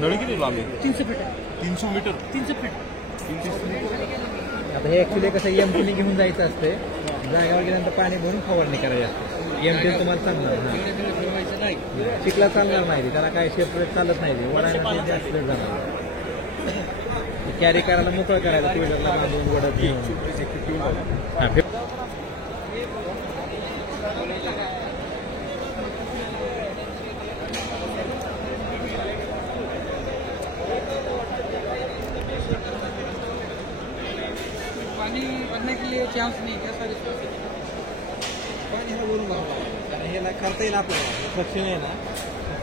नळी किती लांब आहे? 300 फीट. 300 मीटर. 300 फीट. 300 मीटर. आता हे ऍक्च्युली कसं एमटीने घेऊन जायचं असते, जागेवर गेल्यानंतर पाणी भरून फवारणी करायची असते. एमटी तुम्हाला चालणार नाही, चिखला चालणार नाही, त्याला काय सेपरेट चालत नाही, वडायला ते जास्त वेळ जाणार. कॅरी करायला मोकळं करायचं, ट्युलरला बांधून वडत घेऊन. पानी बनने के लिए चांस नहीं क्या सारी पाणी हे वरून बघा, कारण ह्याला करता येईल आपल्याला सक्शन आहे ना,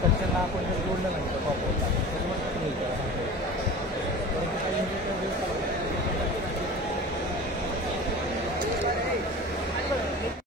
सक्शनला आपण जर जोडलं नाही तर